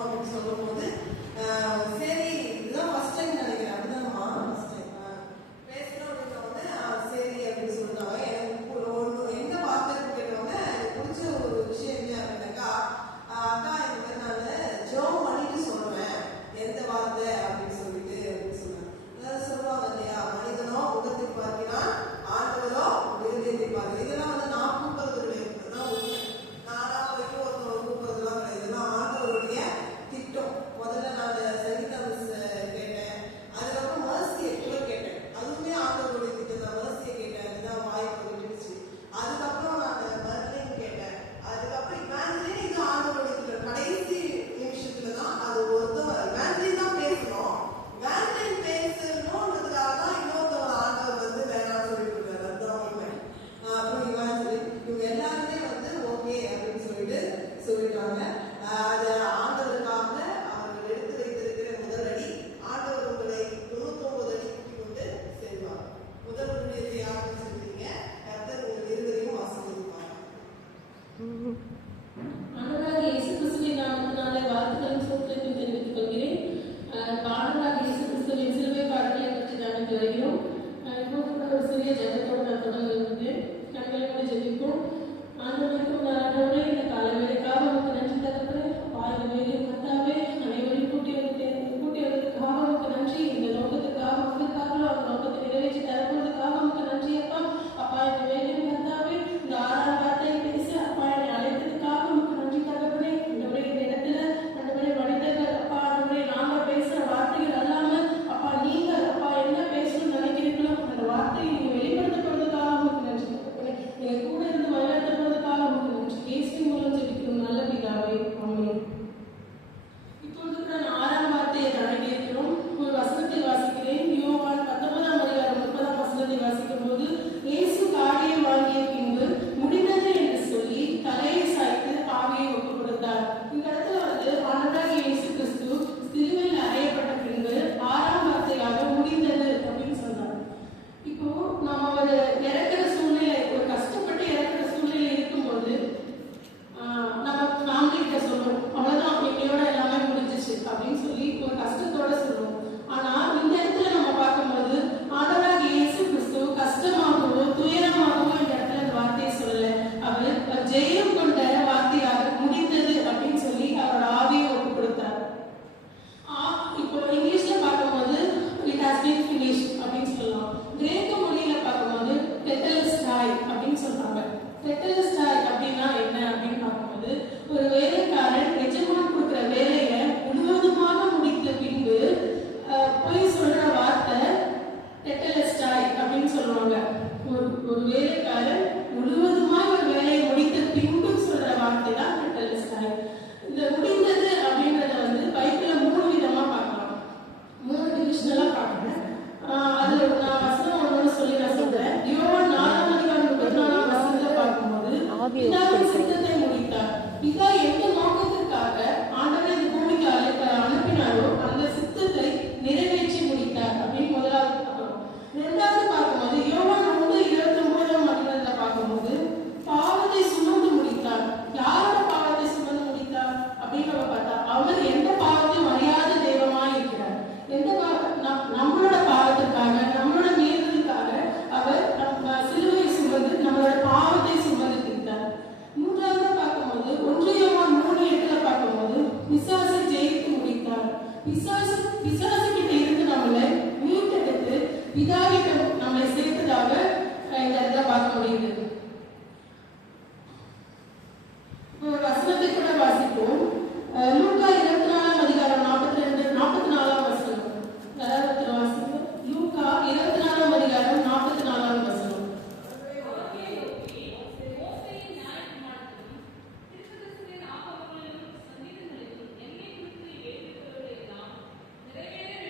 அப்படின்னு சொல்லும்போது சரி இதுதான் ஃபர்ஸ்ட் டைம் நினைக்கிறேன். அதுதான்மா ஃபர்ஸ்ட் டைம் பேசுகிறோம் அப்படின்னோடனே சரி அப்படின்னு சொல்லிட்டாங்க. எனக்கு எந்த வார்த்தை கேட்டவங்க எனக்கு பிடிச்ச ஒரு விஷயம் என்ன அப்படின்னாக்கா, அக்கா இந்த மாதிரி நான் ஜோம் பண்ணிட்டு சொல்லுவேன் எந்த வார்த்தை அப்படின்னு சொல்லிட்டு அப்படின்னு சொன்னேன். அதாவது சொல்லுவாங்க இல்லையா, மனிதனோ முகத்தை பார்க்கிறான், ஆண்டவரோ இருதயத்தை பார்க்கிறான். இதெல்லாம் நான் கூப்பிடுறது கிடையாது, அதுதான் உண்மை. நானா போயிட்டு ஒருத்தவங்க கூப்பிடுறதுலாம் கிடையாது. இதெல்லாம் ஆண்டவருடைய திட்டம். முதல்ல நான் சங்கீதா மிஸ் கேட்டேன், அதுக்கப்புறம் மர்சியை கூட கேட்டேன். அதுவுமே ஆண்டவருடைய திட்டம் தான். மர்சியை கேட்டேன், அதுதான் வாய்ப்பு விட்டுருச்சு. அதுக்கப்புறம் நான் மர்லின் கேட்டேன், அதுக்கப்புறம் இமேஜின் இது ஆண்டவருடைய திட்டம். கடைசி நிமிஷத்துல தான் அது ஒருத்தர் இமேஜின் தான் பேசணும். இமேஜின் பேசணுன்றதுக்காக தான் இன்னொருத்தவங்க ஆண்டவர் வேணாம்னு சொல்லிட்டு இருக்காரு. அதுதான் உண்மை. அப்புறம் இமேஜின் இவங்க எல்லாருமே ஓகே அப்படின்னு சொல்லிட்டாங்க. அது ஆண்டவருக்காக அவர்கள் எடுத்து வைத்திருக்கிற முதல் அடி. ஆண்டவர் உங்களை 99 அடி கூட்டி கொண்டு செல்வார். முதல் உடனே யாருன்னு சொல்றீங்க, கர்த்தர் உங்கள் இருவரையும் ஆசீர்வதிப்பார். ஆண்டவராகிய இயேசு கிறிஸ்துவின் நாமத்தினாலே வாழ்த்துக்களும் சோத்திரத்தையும் தெரிவித்துக் கொள்கிறேன். ஆண்டவராகிய இயேசு கிறிஸ்துவின் சிலுவை பாடுகளை பற்றி தியானித்து வருகிறோம். இப்போது கூட ஒரு சிறிய ஜெபத்தோடு நான் தொடங்குகிறேன். கண்களை மூடி ஜெபிப்போம். ஆண்டவருக்கும் ஆண்டவரே, இந்த கால வேலைக்காக உமக்கு நன்றி தகப்பனே. வாழ்ந்த வேலை கர்த்தாவே, அனைவரையும் கூட்டி வந்ததுக்காக உமக்கு நன்றி. இந்த நோக்கத்துக்காக உங்களுக்காக அந்த நோக்கத்தை நிறைவேற்றி தரப்படுவதற்காக உமக்கு நன்றி அப்பா. அப்பா, இந்த வேலை கர்த்தாவே, இந்த 6ஆம் வார்த்தையை பேச அப்பா என்னை அழைத்ததுக்காக உமக்கு நன்றி தகப்பனே. இந்த இடத்துல மனிதர்கள் அப்பா நாங்கள் பேசுற வார்த்தைகள் அல்லாமல் அப்பா நீங்கள் அப்பா என்ன பேசணும்னு நினைக்கிறீங்களோ அந்த வார்த்தையை நீங்க வெளிப்படுத்தப்படுவதற்காக உமக்கு நன்றி தகப்பனே. நீங்க கூட இருந்து வழிநடத்தப்படுவதற்காக உமக்கு நன்றி. இயேசுவின் மூலம் ஜெபிக்கிறோம் நல்ல பிதாவே, ஆமென். இப்பொழுது கூட நான் 6ஆம் வார்த்தையை தொடங்கி இருக்கிறோம். ஒரு வசனத்தை வாசிக்கிறேன். யோவான் 19ஆம் அதிகாரம் 30ஆம் வசனத்தை வாசிக்கும் போது, இயேசு காடியை வாங்கிய பின்பு முடிந்தது என்று சொல்லி தலையை சாய்த்து ஆவியை ஒப்புக் கொடுத்தார். இந்த இடத்துல ஆண்டவராகிய இயேசு கிறிஸ்து சிலுவையில் அறையப்பட்ட பின்பு 6ஆம் வார்த்தையாக முடிந்தது அப்படின்னு சொன்னார். இப்போ நாம ஒரு இறக்கிற சூழ்நிலை, ஒரு கஷ்டப்பட்டு இறக்கிற சூழ்நிலை இருக்கும்போது நம்ம ஃபேமிலி கிட்ட சொல்லுவோம், அவ்வளவுதான் என்னையோட எல்லாமே முடிஞ்சிச்சு அப்படின்னு சொல்லி ஒரு கஷ்டத்தோட சொல்லுவோம். ஆனா இந்த இடத்துல நம்ம பார்க்கும்போது ஆண்டவராகிய இயேசு கிறிஸ்து கஷ்டமாகவோ துயரமாகவோ இந்த இடத்துல அந்த வார்த்தையை சொல்லல. அவர் ஜெயம் கொண்ட வார்த்தையாக முடிந்தது அப்படின்னு சொல்லி அவர் ஆவியை ஒப்புக் கொடுத்தார். இப்போ இங்கிலீஷ்ல பார்க்கும்போது இட் ஹாஸ் பீன் ஃபினிஷ்ட் அப்படின்னு சொல்லலாம். கிரேக்க மொழியில பார்க்கும்போது டெட்டலஸ்டாய் அப்படின்னு சொல்றாங்க. டெட்டலஸ்டாய் அப்படின்னா என்ன அப்படின்னு பார்க்கும்போது, ஒரு வேலைக்காரன் எஜமான் கொடுக்குற வேலையை முழுவதுமாக முடித்த பின்பு போய் சொல்ற வார்த்தை டெட்டலஸ்டாய் அப்படின்னு சொல்லுவாங்க. ஒரு வேலைக்காரன் முழுவதுமாக ஒரு வேலையை முடித்த பின்பு சொல்ற வார்த்தை தான் டெட்டலஸ்டாய். இந்த முடிந்தது அப்படின்றத பைபிள்ல 3 விதமா பார்க்கலாம், 3 டிவிஷனலா பார்க்கணும். அதுல நான் வசனம் ஒன்று சொல்லி நான் சொல்றேன். யோவான் 4ஆம் அதிகாரம் 34ஆம் வசனத்துல பார்க்கும்போது, பிதாவின் சித்தத்தை முடித்தார். பிதா எந்த நோக்கத்திற்காக ஆண்டவரை இந்த பூமிக்கு அனுப்பினாரோ அந்த சித்தத்தை நிறைவேற்றி முடித்தார் அப்படின்னு முதலாவது பார்க்கணும். 2வது பார்க்கும்போது யோவான் 1:29ஆம் அதிகாரத்துல பார்க்கும்போது, பாவத்தை சுமந்து முடித்தார். யாரோட பாவத்தை சுமந்து முடித்தார் அப்படின்னு நம்ம பார்த்தா, அவர் எந்த பாவத்தையும் அறியாத தெய்வமாய் இருக்கிறார். நம்மளோட பாவத்திற்காக, நம்மளோட மீறலுக்காக அவர் சிலுவை சுமந்து நம்மளோட பாவத்தை சுமந்து தீர்த்தார். 3வது பார்க்கும்போது 1 யோவான் 3:8 பார்க்கும்போது, பிசாசை ஜெயித்து முடித்தார். பிசாசு கிட்ட இருந்து நம்மளை மீட்டெடுத்து பிதாவிட்ட நம்மளை சேர்த்ததாக இந்த இடத்துல பார்க்க முடியுது. ஒரு வசனத்தை கூட வாசிப்போம். லூக்கா 24ஆம் அதிகாரம் 44ஆம் வசனம். தரத்தில் வாசிப்போம். லூக்கா 24ஆம் அதிகாரம் 44ஆம் வசனம். நிறைவேற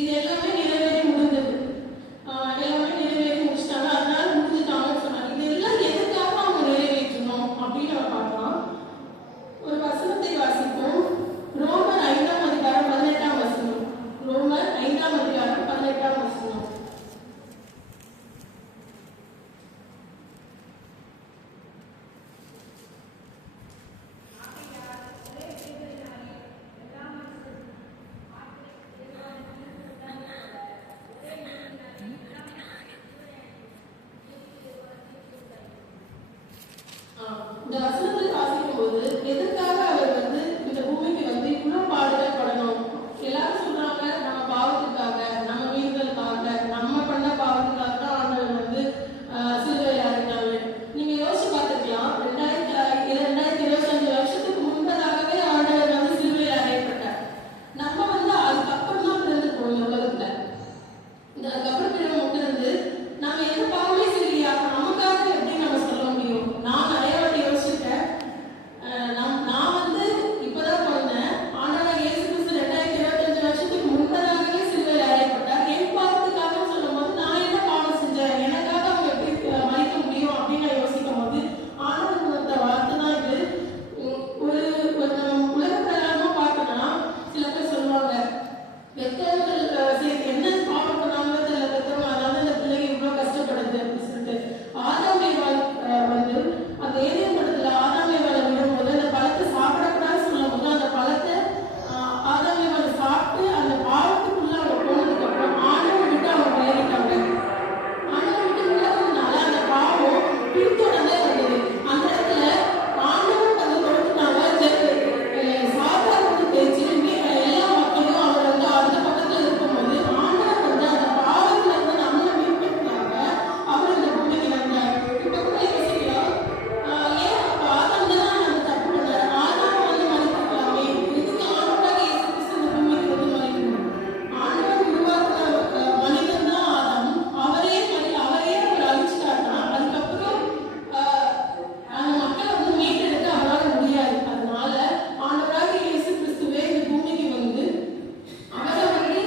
இது எல்லாமே நிறைவேறி முடிந்தது. எல்லாமே நிறைவேறி முடிச்சிட்டாங்க. அதனால முடிஞ்சுட்டாங்கன்னு சொன்னாங்க. இதெல்லாம் எதுக்காக அவங்க நிறைவேற்றணும் அப்படின்னு நம்ம பார்க்கலாம். ஒரு வசனத்தை வாசிப்போம். ரோமர் 5ஆம் அதிகாரம் 18ஆம் வசனம். ரோமர் 5ஆம் அதிகாரம் 18ஆம் வசனம். இந்த வசனத்தை வாசிக்கும் போது எதற்காக அவர் வந்து இந்த பூமிக்கு வந்து இவ்வளவு பாடுகள் படணும்? எல்லாரும் சொல்றாங்க நம்ம பாவத்துக்காக, நம்ம வீடுகளுக்காக, நம்ம பண்ண பாவத்துக்காக தான் ஆண்டவர் வந்து சிலுவையில் அறைந்தாங்க. நீங்க யோசிச்சு பார்த்துக்கலாம். 2025 வருஷத்துக்கு முன்பதாகவே ஆண்டவர் வந்து சிலுவையில் அறையப்பட்டார். நம்ம வந்து அதுக்கப்புறம் தான் பிறந்திருக்கோம் இந்த உலகத்துல. அதுக்கப்புறம் பிறந்து நம்ம எந்த பாவமே செய்யலையா? நமக்காக எப்படி நம்ம சொல்ல முடியும்? நான் நிறைய வாட்டி யோசிச்சிருக்கேன். நான் வந்து இப்பதான் பிறந்தேன். ஆண்டவர் இயேசு கிறிஸ்து 2025 வருஷத்துக்கு முன்பதாகவே சிலுவையில் அறையப்பட்டார். என் பாவத்துக்காக சொல்லும் போது நான் என்ன பாவம் செஞ்சேன்? எனக்காக அவங்க எப்படி மறிக்க முடியும் அப்படின்னு நான் யோசிக்கும் போது ஆண்டவர் வார்த்தை தான் இது. ஒரு உலக பிரகாரமா பார்த்தோம்னா சில பேர் சொல்லுவாங்க, பெற்றோர்கள் என்ன பாவம் பண்ணாங்களோ தெரியல, பெற்றவங்க அதனால இந்த பிள்ளைங்க இவ்வளவு கஷ்டப்படுது அப்படின்னு சொல்லிட்டு. ஆதாம் ஏவாள் வந்து அந்த ஏதேன் படத்துல ஆதாம் ஏவாளை விடும்போது அந்த பழத்தை சாப்பிடக்கூடாதுன்னு சொல்லும் போது அந்த பழத்தை ஆதாம் ஏவாள் சாப்பிட்டு அந்த பாவத்துக்குள்ள அவங்க போனதுக்கு அப்புறம் ஆண்டவரை விட்டு அவங்க விலகிட்டாங்க. ஆண்டவரை விட்டு விலகிறதுனால அந்த பாவம் பின்தொடர்ந்தே வந்தது. அந்த இடத்துல ஆண்டவர் வந்து கொடுத்துட்டாங்க. சாத்தா வந்து பேச்சு எல்லா மக்களும் அவர் வந்து அந்த பக்கத்துல இருக்கும்போது ஆண்டவர் வந்து அந்த பாவத்துல இருந்து நம்மளை மீட்பதற்காக அவர் இந்த பூமிக்கு வந்தார். இப்ப கூட யோசிக்கலாம், ஏன் அப்ப ஆதாம் தான் அந்த தப்பு பண்ணார்? ஆதாம் வந்து மன்னிக்கலாமே, இதுக்கு ஆண்டவராக இயேசு கிறிஸ்து இந்த பூமிக்கு வந்து மன்னிக்கணும். ஆண்டவர் உருவாக்குன மனிதன் தான் ஆதாம். அவரே அவர் அழிச்சிட்டாருன்னா அதுக்கப்புறம் அந்த மக்களை வந்து மீட்டெடுக்க அவரால் முடியாது. அதனால ஆண்டவராக இயேசு கிறிஸ்துவே இந்த பூமிக்கு வந்து அவரை வந்து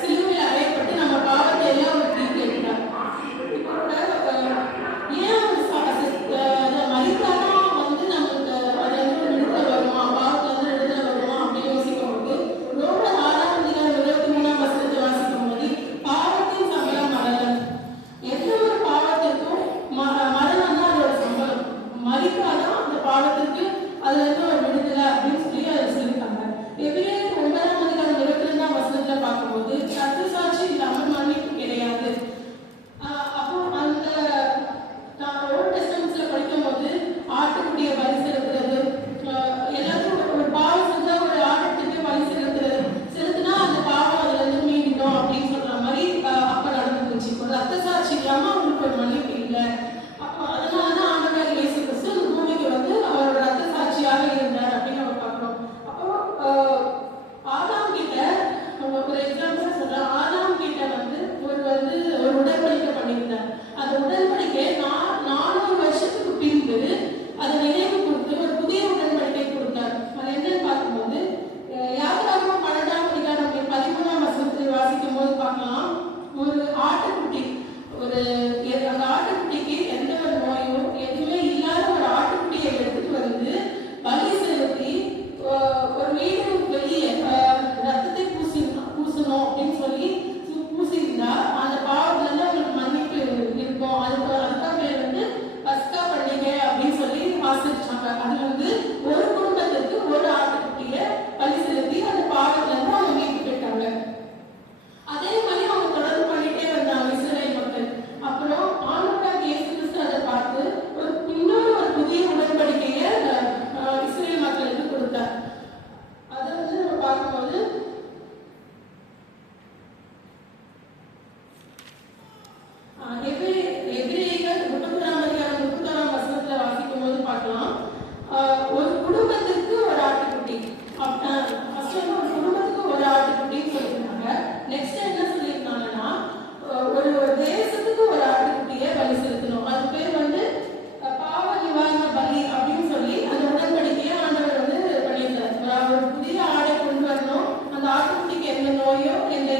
சிலுவையில் அறையப்பட்டு நம்ம பாவத்தை எல்லாம் அவர் தீர்க்கிறார். இப்போ கூட ஏன் மறித்தாலும் வந்து நமக்கு அது வந்து விடுதலை வருமா, பாவத்துல வந்து விடுதலை வருமா அப்படின்னு யோசிக்கும் போது ரோமர் 6ஆம் அதிகாரம் 23ஆம் வசனத்தை வாசிக்கும் போது பாவத்தின் சம்பளம் மரணம். எந்த ஒரு பாவத்திற்கும் மரணம் தான் அதோட சம்பளம். மறித்தாதான் அந்த பாவத்திற்கு அதுல இருந்து ஒரு விடுதலை அப்படின்னு சொல்லி அதை சொல்லியிருக்காங்க. எபிரேயர் 9ஆம் அதிகாரம் 22ஆம் வசனத்துல பார்க்கும்போது ரத்த சாட்சி இல்லாமல் மன்னிப்பு கிடையாது. அப்போ அந்த ஓல்ட் டெஸ்டமெண்ட்ஸ்ல படிக்கும் போது ஆட்டுக்குட்டிய பலி செலுத்துறது, எல்லாத்துக்கும் ஒரு பாவம் செஞ்சா ஒரு ஆட்டுக்கு பலி செலுத்தினா அந்த பாவம் அதுல இருந்து மீண்டும் அப்படின்னு சொல்ற மாதிரி அப்ப நடந்துச்சு. ஒரு ரத்த சாட்சி இல்லாம அவங்களுக்கு ஒரு மன்னிப்பு இல்லை. அப்போ அதனாலதான் ஆண்டவர் இயேசு கிறிஸ்து இந்த பூமிக்கு வந்து அவரோட ரத்த சாட்சியாக இருந்தார் அப்படின்னு நம்ம பார்க்கிறோம். அப்போ ஆதாம் கிட்ட ஒரு எக்ஸாம்பிள் சொல்றேன். ஆதாம் கிட்ட வந்து ஒரு உடன்படிக்கை பண்ணியிருந்தார். அந்த உடன்படிக்கை 400 வருஷத்துக்கு பின்பு அதை நினைவு கொடுத்து ஒரு புதிய உடன்படிக்கை கொடுத்தார். அது என்னன்னு பார்க்கும்போது யாத்திராகமம் 12ஆம் அதிகாரம் 13ஆம் வசனத்தை வாசிக்கும் போது பார்க்கலாம். ஒரு ஆட்டுக்குட்டி, அந்த ஆட்டுக்குட்டிக்கு எந்த ஒரு நோயோ எதுவுமே இல்லாத ஒரு ஆட்டுக்குட்டியை எடுத்துட்டு வந்து பலி செலுத்தி ஒரு வீடு வெளியே ரத்தத்தை பூசணும் அப்படின்னு சொல்லி பூசியிருந்தா அந்த பாவத்துல இருந்து அவங்களுக்கு மன்னிப்பு இருக்கும். அதுக்காக பேர் வந்து பஸ்கா பண்டிகை அப்படின்னு சொல்லி ஆசிரிச்சாங்க. அது வந்து ஒரு குடும்பத்திற்கு ஒரு ஆட்டுக்குட்டியை பலி செலுத்தி அந்த பாவத்துல இருந்து அவங்க மீட்டு போயிட்டாங்க. அதே மாதிரி அவங்க தொடர்ந்து பண்ணிட்டே வந்தாங்க இஸ்ரவேல் மக்கள். அப்புறம் ஆண்டவராக இயேசு கிறிஸ்து அதை பார்த்து இன்னொரு புதிய உடன்படிக்கையை இஸ்ரவேல் மக்களுக்கு கொடுத்தார். அதை வந்து நம்ம பார்க்கும்போது எபிரேயர் 31ஆம் அதிகாரம் 31ஆம் வசனத்துல வாசிக்கும் போது பார்க்கலாம். ஒரு குடும்பத்திற்கு ஒரு ஆட்டுக்குட்டி, ஒரு குடும்பத்துக்கு ஒரு ஆட்டுக்குட்டின்னு சொல்லியிருந்தாங்க. நெக்ஸ்ட் என்ன சொல்லியிருந்தாங்கன்னா ஒரு தேசத்துக்கு ஒரு ஆட்டுக்குட்டியை பலி செலுத்தணும். அது பேர் வந்து பாவ நிவாரண பலி அப்படின்னு சொல்லி அந்த உடன்படிக்கையை ஆண்டவர் வந்து பண்ணியிருந்தார். ஒரு புதிய ஆடை கொண்டு வரணும். அந்த ஆட்டுக்குட்டிக்கு எந்த நோயோ எந்த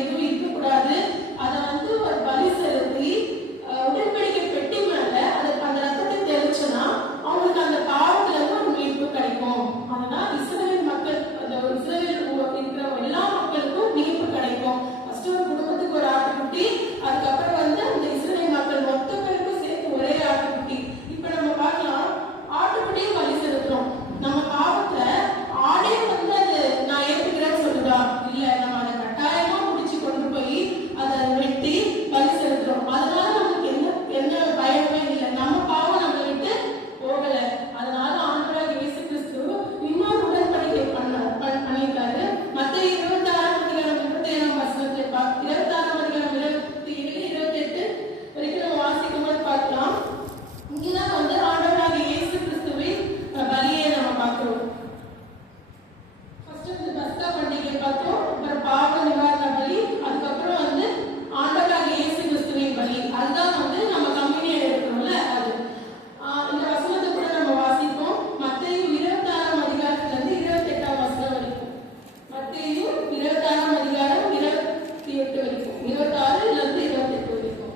28 வரைக்கும், 26 இருந்து 28 வரைக்கும்.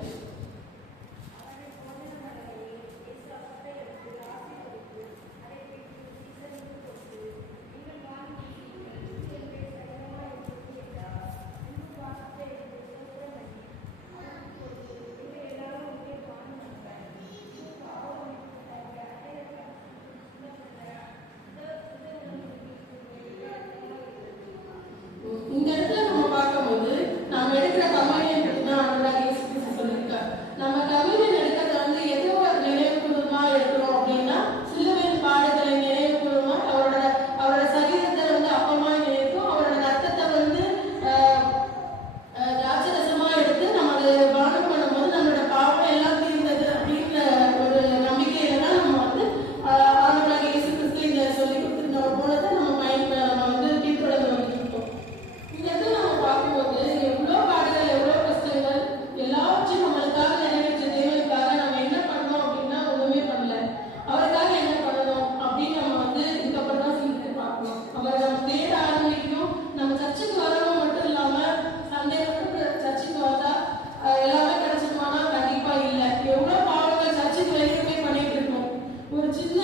இந்த இடத்துல நம்ம பார்க்கும்போது நாம எடுக்கிற கம்யூனியன் பத்தி தான் ஆண்டவராகிய இயேசு கிறிஸ்து சொல்லியிருக்கார். நம்ம கம்யூனியன் எடுக்கிறது வந்து ஏதோ ஒரு நினைவுபூர்வமா எடுக்கிறோம் அப்படின்னா, சிலுவையின் பாடுகளை நினைவுபூர்வமா அவரோட சரீரத்தை வந்து அப்பமாய் நினைக்கும், அவரோட ரத்தத்தை வந்து திராட்சரசமா எடுத்து நம்ம அதை பானம் பண்ணும்போது நம்மளோட பாவம் எல்லாம் தீர்ந்தது அப்படின்ற ஒரு நம்பிக்கையில தான் நம்ம வந்து ஆண்டவராகிய இயேசு கிறிஸ்து இதை சொல்லி கொடுத்துருந்த போனதை நம்ம வந்து பின்தொடர்ந்து வந்துட்டு இருக்கோம். இந்த இடத்துல நம்ம பார்க்கும்போது எவ்வளோ பாடுகள், எவ்வளோ கஷ்டங்கள், எல்லாவற்றையும் நம்மளுக்காக நிறைவேற்ற தேவனுக்காக நம்ம என்ன பண்ணோம் அப்படின்னா ஒண்ணுமே பண்ணல. அவருக்காக என்ன பண்ணணும் அப்படின்னு நம்ம வந்து இதுக்கப்புறம் தான் சிந்தித்து பார்க்கணும். அவரை நம்ம தேட ஆரம்பிக்கணும். நம்ம சர்ச்சுக்கு வரணும் மட்டும் இல்லாம சண்டே மட்டும் சர்ச்சுக்கு வந்தா எல்லாமே கிடைச்சிருமானா கண்டிப்பா இல்லை. எவ்வளோ பாவங்கள் சர்ச்சுக்கு வெளியே போய் பண்ணிட்டு இருக்கோம். ஒரு சின்ன